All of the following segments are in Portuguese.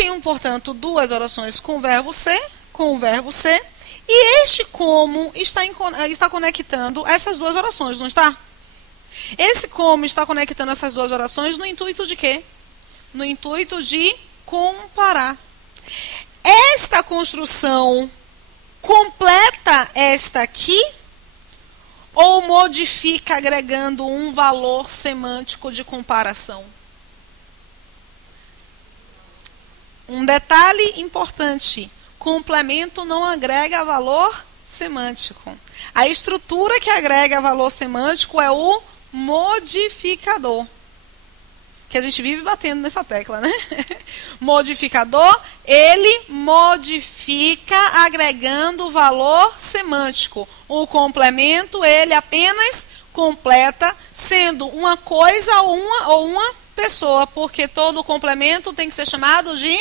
tenho, portanto, duas orações com o verbo ser, e este como está conectando essas duas orações, não está? Esse como está conectando essas duas orações no intuito de quê? No intuito de comparar. Esta construção completa esta aqui ou modifica agregando um valor semântico de comparação? Um detalhe importante: complemento não agrega valor semântico. A estrutura que agrega valor semântico é o modificador. Que a gente vive batendo nessa tecla, né? Modificador, ele modifica agregando valor semântico. O complemento, ele apenas completa, sendo uma coisa ou uma pessoa, porque todo complemento tem que ser chamado de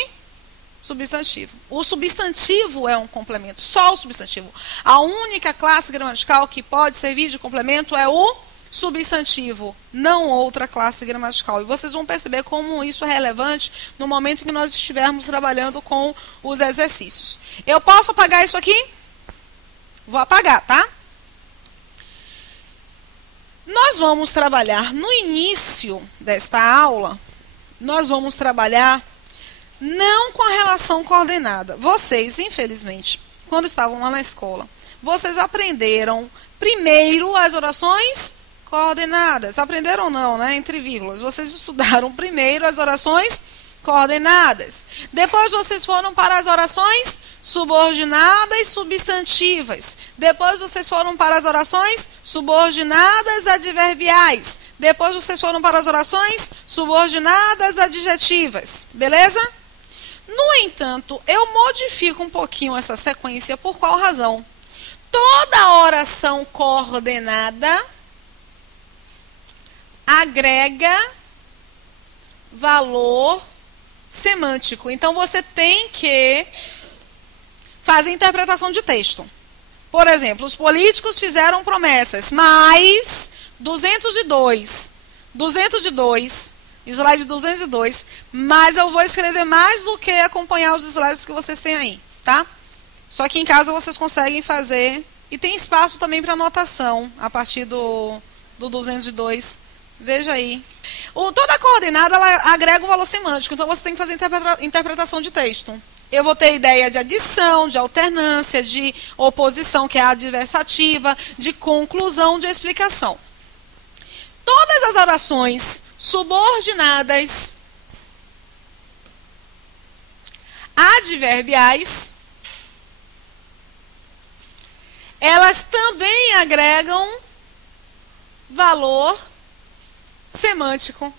substantivo. O substantivo é um complemento, só o substantivo. A única classe gramatical que pode servir de complemento é o substantivo, não outra classe gramatical. E vocês vão perceber como isso é relevante no momento em que nós estivermos trabalhando com os exercícios. Eu posso apagar isso aqui? Vou apagar, tá? Nós vamos trabalhar no início desta aula, nós vamos trabalhar não com a relação coordenada. Vocês, infelizmente, quando estavam lá na escola, vocês aprenderam primeiro as orações coordenadas. Aprenderam ou não, né? Entre vírgulas. Vocês estudaram primeiro as orações coordenadas. Depois vocês foram para as orações subordinadas substantivas. Depois vocês foram para as orações subordinadas adverbiais. Depois vocês foram para as orações subordinadas adjetivas. Beleza? No entanto, eu modifico um pouquinho essa sequência. Por qual razão? Toda oração coordenada agrega valor semântico. Então, você tem que fazer interpretação de texto. Por exemplo, os políticos fizeram promessas, mas 202, slide 202, mas eu vou escrever mais do que acompanhar os slides que vocês têm aí, tá? Só que em casa vocês conseguem fazer, e tem espaço também para anotação, a partir do 202. Veja aí. Toda a coordenada ela agrega um valor semântico, então você tem que fazer interpretação de texto. Eu vou ter ideia de adição, de alternância, de oposição, que é a adversativa, de conclusão, de explicação. Todas as orações subordinadas adverbiais, elas também agregam valor semântico.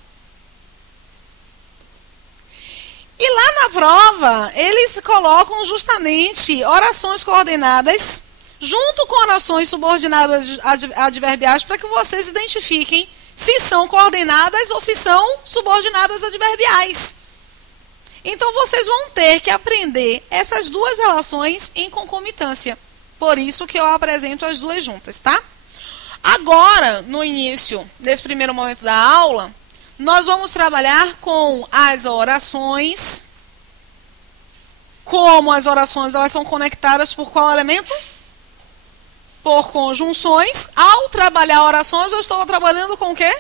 E lá na prova, eles colocam justamente orações coordenadas junto com orações subordinadas adverbiais para que vocês identifiquem se são coordenadas ou se são subordinadas adverbiais. Então, vocês vão ter que aprender essas duas relações em concomitância. Por isso que eu apresento as duas juntas, tá? Agora, no início desse primeiro momento da aula, nós vamos trabalhar com as orações. Como as orações elas são conectadas por qual elemento? Por conjunções. Ao trabalhar orações, eu estou trabalhando com o quê?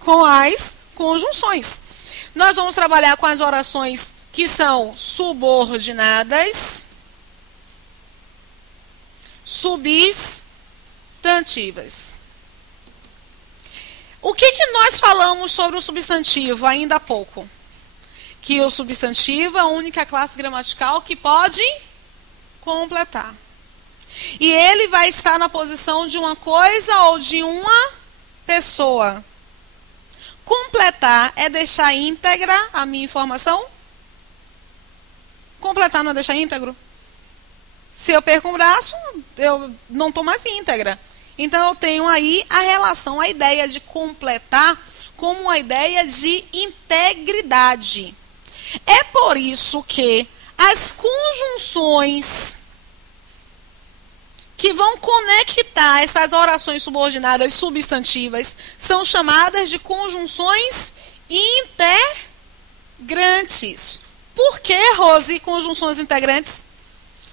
Com as conjunções. Nós vamos trabalhar com as orações que são subordinadas, substantivas. O que nós falamos sobre o substantivo ainda há pouco? Que o substantivo é a única classe gramatical que pode completar. E ele vai estar na posição de uma coisa ou de uma pessoa. Completar é deixar íntegra a minha informação? Completar não é deixar íntegro? Se eu perco um braço, eu não estou mais íntegra. Então, eu tenho aí a relação, a ideia de completar como uma ideia de integridade. É por isso que as conjunções que vão conectar essas orações subordinadas substantivas são chamadas de conjunções integrantes. Por que, Rose, conjunções integrantes?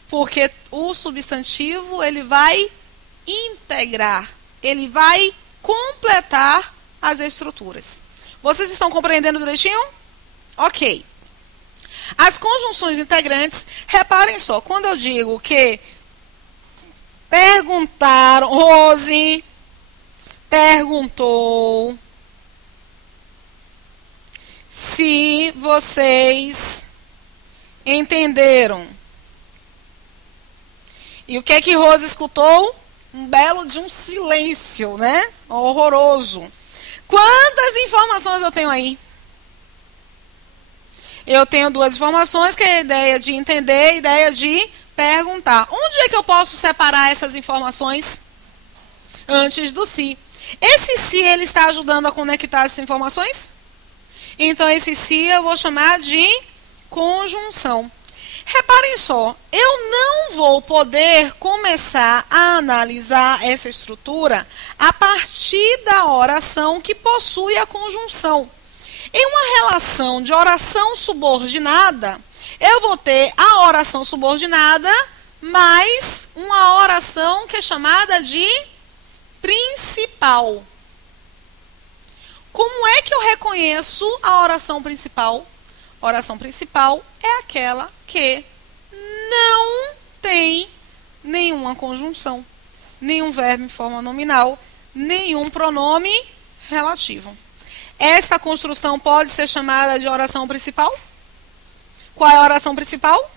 Porque o substantivo, ele vai integrar, ele vai completar as estruturas. Vocês estão compreendendo direitinho? Ok. As conjunções integrantes, reparem só, quando eu digo que perguntaram, Rose perguntou se vocês entenderam. E o que é que Rose escutou? Um belo de um silêncio, né? Horroroso. Quantas informações eu tenho aí? Eu tenho duas informações, que é a ideia de entender e a ideia de perguntar. Onde é que eu posso separar essas informações? Antes do se. Esse se, ele está ajudando a conectar essas informações? Então, esse se eu vou chamar de conjunção. Reparem só, eu não vou poder começar a analisar essa estrutura a partir da oração que possui a conjunção. Em uma relação de oração subordinada, eu vou ter a oração subordinada mais uma oração que é chamada de principal. Como é que eu reconheço a oração principal? A oração principal é aquela que não tem nenhuma conjunção, nenhum verbo em forma nominal, nenhum pronome relativo. Esta construção pode ser chamada de oração principal? Qual é a oração principal?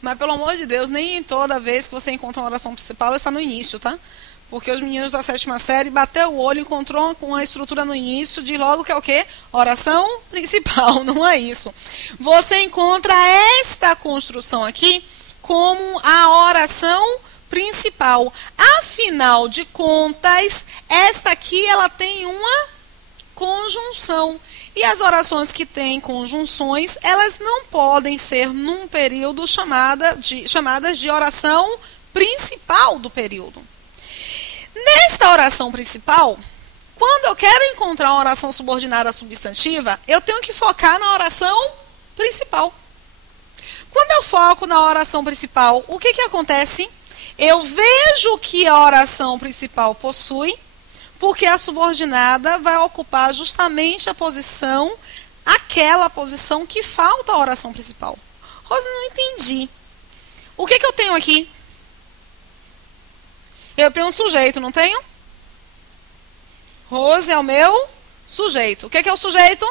Mas, pelo amor de Deus, nem toda vez que você encontra uma oração principal, ela está no início, tá? Porque os meninos da 7ª série bateu o olho, encontrou com a estrutura no início, de logo que é o quê? Oração principal, não é isso. Você encontra esta construção aqui como a oração principal. Afinal de contas, esta aqui ela tem uma conjunção. E as orações que têm conjunções, elas não podem ser num período chamadas de oração principal do período. Nesta oração principal, quando eu quero encontrar uma oração subordinada substantiva, eu tenho que focar na oração principal. Quando eu foco na oração principal, o que acontece? Eu vejo o que a oração principal possui, porque a subordinada vai ocupar justamente a posição, aquela posição que falta à oração principal. Rose, não entendi. O que eu tenho aqui? Eu tenho um sujeito, não tenho? Rose é o meu sujeito. O que é o sujeito?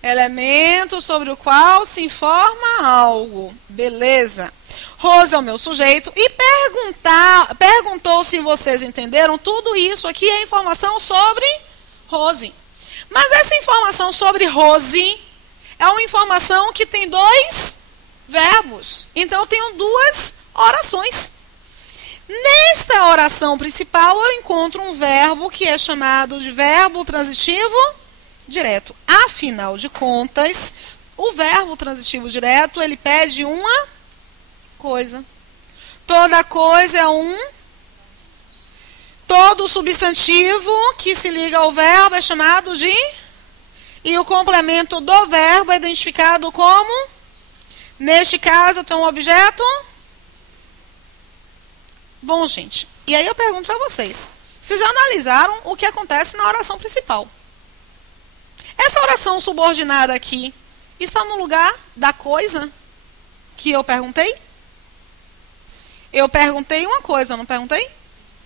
Elemento sobre o qual se informa algo. Beleza. Rose é o meu sujeito. E perguntou se vocês entenderam. Tudo isso aqui é informação sobre Rose. Mas essa informação sobre Rose é uma informação que tem dois verbos. Então, eu tenho duas orações. Nesta oração principal, eu encontro um verbo que é chamado de verbo transitivo direto. Afinal de contas, o verbo transitivo direto, ele pede uma coisa. Toda coisa é todo substantivo que se liga ao verbo é chamado de... E o complemento do verbo é identificado como... Neste caso, eu tenho um objeto... Bom, gente, e aí eu pergunto para vocês. Vocês já analisaram o que acontece na oração principal? Essa oração subordinada aqui está no lugar da coisa que eu perguntei? Eu perguntei uma coisa, não perguntei?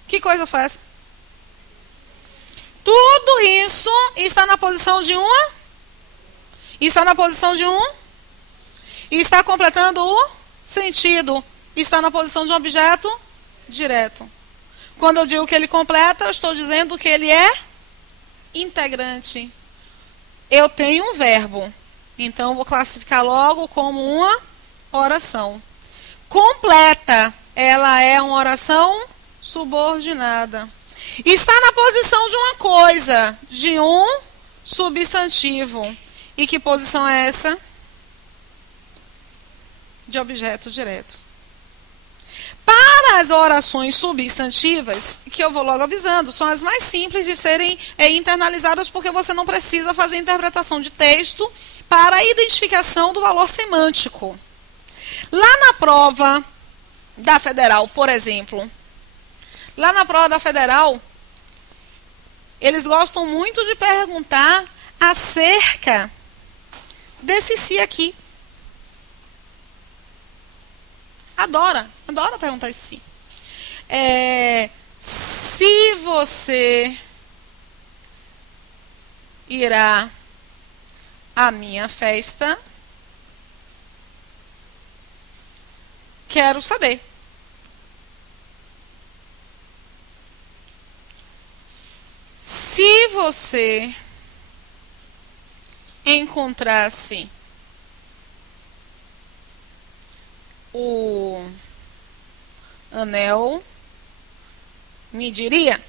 Que coisa foi essa? Tudo isso está na posição de uma? Está na posição de um? E está completando o sentido. Está na posição de um objeto direto. Quando eu digo que ele completa, eu estou dizendo que ele é integrante. Eu tenho um verbo. Então, eu vou classificar logo como uma oração. Completa. Ela é uma oração subordinada. Está na posição de uma coisa, de um substantivo. E que posição é essa? De objeto direto. Para as orações substantivas, que eu vou logo avisando, são as mais simples de serem internalizadas, porque você não precisa fazer interpretação de texto para a identificação do valor semântico. Lá na prova da Federal, por exemplo, lá na prova da Federal, eles gostam muito de perguntar acerca desse se aqui. Adora perguntar esse se. Se você irá à minha festa, quero saber. Se você encontrasse o anel, me diria?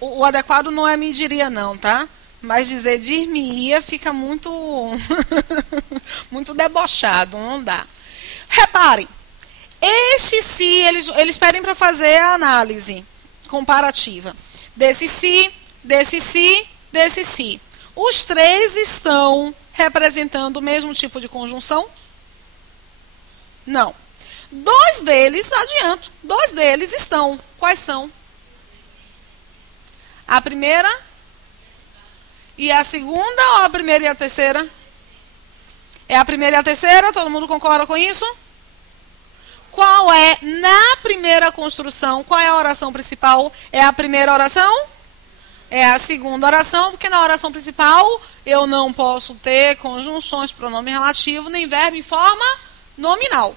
O adequado não é me diria não, tá? Mas dizer dir-me-ia fica muito muito debochado, não dá. Reparem, este se, eles pedem para fazer a análise comparativa. Desse se, desse se, desse se. Os três estão representando o mesmo tipo de conjunção? Não. Dois deles, adianto, dois deles estão. Quais são? A primeira e a segunda ou a primeira e a terceira? É a primeira e a terceira? Todo mundo concorda com isso? Qual é, na primeira construção, qual é a oração principal? É a primeira oração? É a segunda oração, porque na oração principal eu não posso ter conjunções, pronome relativo, nem verbo em forma nominal.